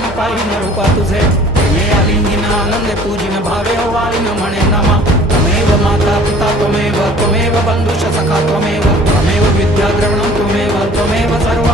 ध्यान पाहिन रूपा तुझे प्रेमे आलिंगिन आनंदे पूजिन भावे वालिन म्हणे नमा त्वमेव माता पिता त्वमेव त्वमेव बंधुश्च सखा त्वमेव त्वमेव विद्या द्रविणं त्वमेव त्वमेव सर्व